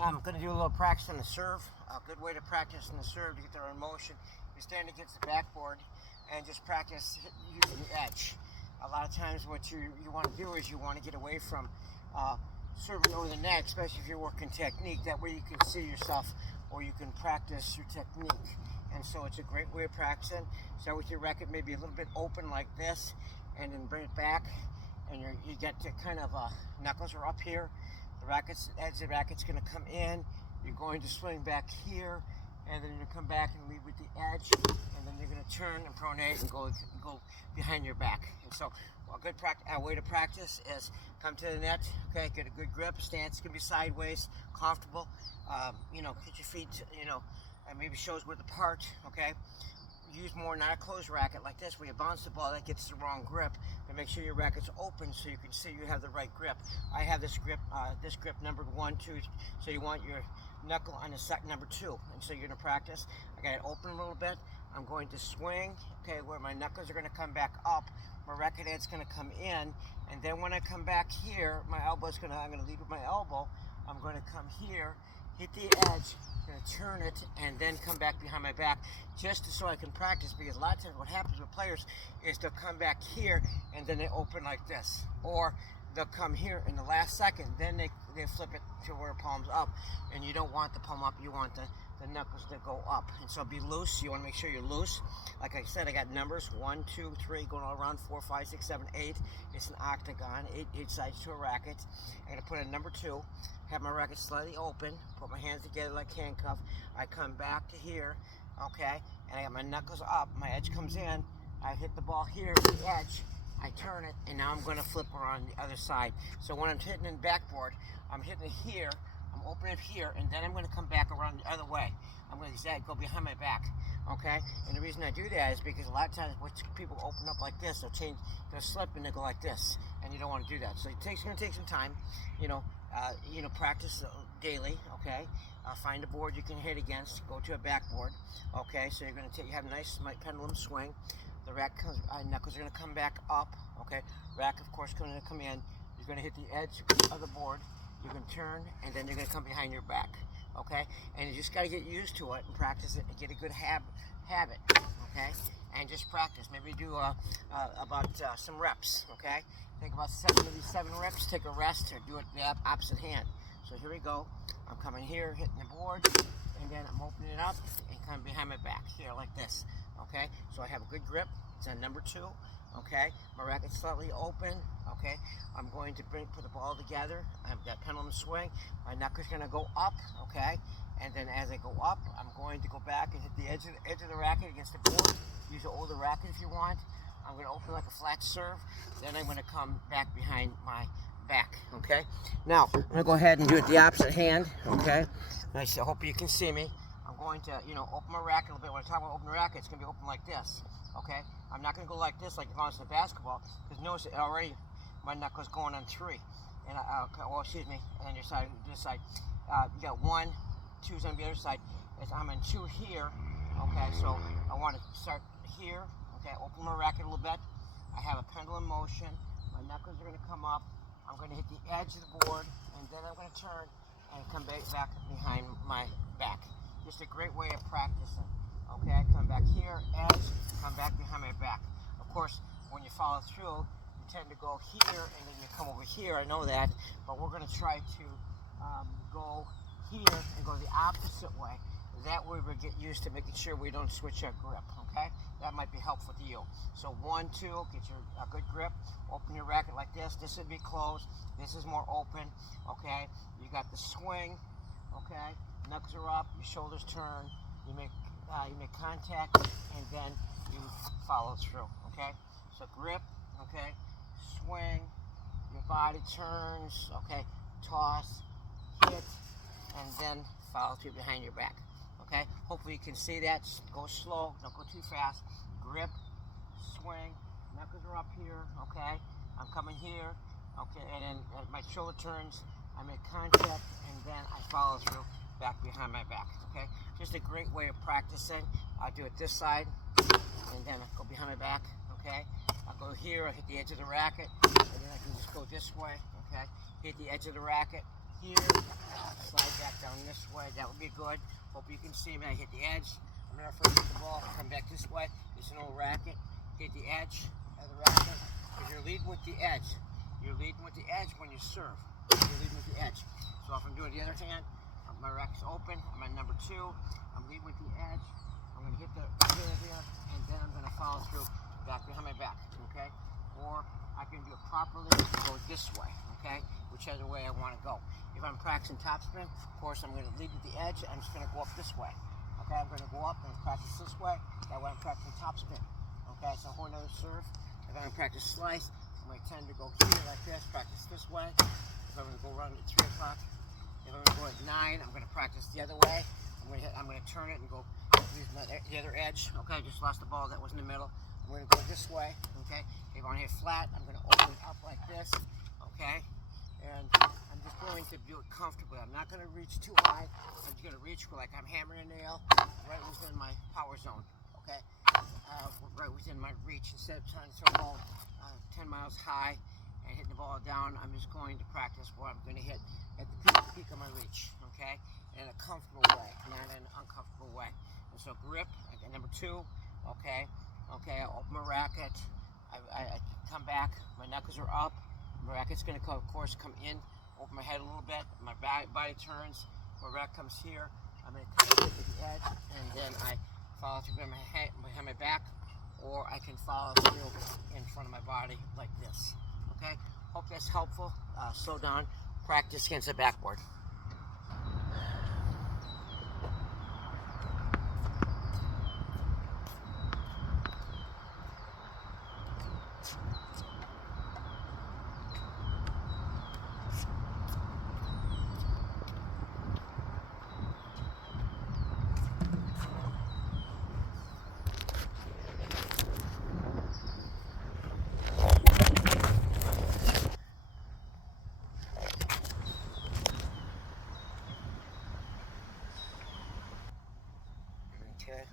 I'm going to do a little practice on the serve. A good way to practice on the serve to get their motion is stand against the backboard and just practice using the edge. A lot of times what you want to do is you want to get away from serving over the net, especially if you're working technique. That way you can see yourself or you can practice your technique. And so it's a great way of practicing. Start with your racket maybe a little bit open like this, and then bring it back. And you get to kind of knuckles are up here. The racket's edge of the racket's going to come in. You're going to swing back here, and then you're going to come back and lead with the edge, and then you're going to turn and pronate and go behind your back. And so a good way to practice is come to the net, okay, get a good grip, stance can be sideways, comfortable, get your feet, and maybe shows width apart, okay. Use more, not a closed racket like this where you bounce the ball, that gets the wrong grip, but make sure your racket's open so you can see you have the right grip. I have this grip numbered 1, 2, so you want your knuckle on the set number 2, and so you're going to practice. I got it open a little bit. I'm going to swing, okay, where my knuckles are going to come back up, my racket head's going to come in, and then when I come back here, I'm going to lead with my elbow. I'm going to come here, hit the edge, going to turn it, and then come back behind my back, just so I can practice, because a lot of times what happens with players is they'll come back here and then they open like this, or they'll come here in the last second, then they flip it to where palm's up, and you don't want the palm up, you want the knuckles to go up. And so be loose. You want to make sure you're loose. Like I said, I got numbers 1, 2, 3 going all around, 4, 5, 6, 7, 8. It's an octagon, 8 sides to a racket. I'm going to put in number 2, have my racket slightly open, put my hands together like handcuff. I come back to here, okay, and I got my knuckles up, my edge comes in, I hit the ball here with the edge, I turn it, and now I'm going to flip around the other side. So when I'm hitting in backboard, I'm hitting it here, I'm opening it here, and then I'm going to come back around the other way. I'm going to go behind my back, okay? And the reason I do that is because a lot of times when people open up like this, they'll slip and they'll go like this, and you don't want to do that. So it's going to take some time, practice daily, okay? Find a board you can hit against, go to a backboard, okay? So you're going to have a nice pendulum swing. The knuckles are going to come back up, okay? Rack, of course, going to come in. You're going to hit the edge of the board. You're going to turn, and then you're going to come behind your back, okay? And you just got to get used to it and practice it and get a good habit, okay? And just practice. Maybe do about some reps, okay? Think about 7 reps, take a rest, or do it the opposite hand. So here we go. I'm coming here, hitting the board, and then I'm opening it up and coming behind my back here like this, okay? So I have a good grip. It's on number 2, okay? My racket's slightly open, okay? I'm going to put the ball together. I've got pendulum swing. My knuckles going to go up, okay? And then as I go up, I'm going to go back and hit the edge of the racket against the board. Use an older racket if you want. I'm going to open like a flat serve. Then I'm going to come back behind my back, okay? Now, I'm going to go ahead and do it the opposite hand, okay? I hope you can see me. I'm going to, open my racket a little bit. When I talk about open the racket, it's going to be open like this, okay? I'm not going to go like this like if I was in basketball, because notice it already, my knuckle's going on 3. And and then your side, this side. You got 1, 2's on the other side. I'm in 2 here, okay? So I want to start here, okay? Open my racket a little bit. I have a pendulum motion. My knuckles are going to come up. I'm going to hit the edge of the board, and then I'm going to turn and come back behind my back. Just a great way of practicing, okay? Come back here, edge, come back behind my back. Of course, when you follow through, you tend to go here, and then you come over here, I know that, but we're going to try to go here and go the opposite way. That way we get used to making sure we don't switch our grip, okay? That might be helpful to you. So 1, 2, get a good grip, open your racket like this. This would be closed. This is more open, okay? You got the swing, okay? Knuckles are up, your shoulders turn, you make contact, and then you follow through, okay? So grip, okay? Swing, your body turns, okay? Toss, hit, and then follow through behind your back. Okay, hopefully you can see that. Just go slow, don't go too fast. Grip, swing, knuckles are up here, okay? I'm coming here, okay, and then my shoulder turns, I make contact, and then I follow through back behind my back, okay? Just a great way of practicing. I'll do it this side, and then I go behind my back, okay? I'll go here, I hit the edge of the racket, and then I can just go this way, okay? Hit the edge of the racket here, slide back down way. That would be good. Hope you can see me. I hit the edge. I'm gonna first hit the ball, come back this way. It's an old racket. Hit the edge of the racket. Because you're leading with the edge. You're leading with the edge when you serve. You're leading with the edge. So if I'm doing the other hand, my racket's open. I'm at number 2. I'm leading with the edge. I'm gonna hit the here, and then I'm gonna follow through back behind my back. Okay? Or I can do it properly, go this way. Okay? Whichever way I want to go. If I'm practicing topspin, of course I'm going to lead with the edge. I'm just going to go up this way. Okay, I'm going to go up and practice this way. That way I'm practicing topspin. Okay, so a whole nother serve. If I'm going to practice slice, I might tend to go here like this, practice this way. If I'm going to go run at 3 o'clock, if I'm going to go at 9, I'm going to practice the other way. I'm going to turn it and go use the other edge. Okay, I just lost the ball that was in the middle. I'm going to go this way. Okay, if I want to hit flat, I'm going to open it up like this. Okay. And I'm just going to do it comfortably. I'm not going to reach too high. I'm just going to reach like I'm hammering a nail right within my power zone, okay? Right within my reach. Instead of trying to throw a ball 10 miles high and hitting the ball down, I'm just going to practice where I'm going to hit at the peak of my reach, okay? In a comfortable way, not in an uncomfortable way. And so grip, at number 2, okay? Okay, I open my racket. I come back. My knuckles are up. My racket's going to, of course, come in, open my head a little bit. My body turns. My racket comes here. I'm going to come to the edge, and then I follow through behind my back, or I can follow through in front of my body like this. Okay? Hope that's helpful. Slow down. Practice against the backboard. Okay.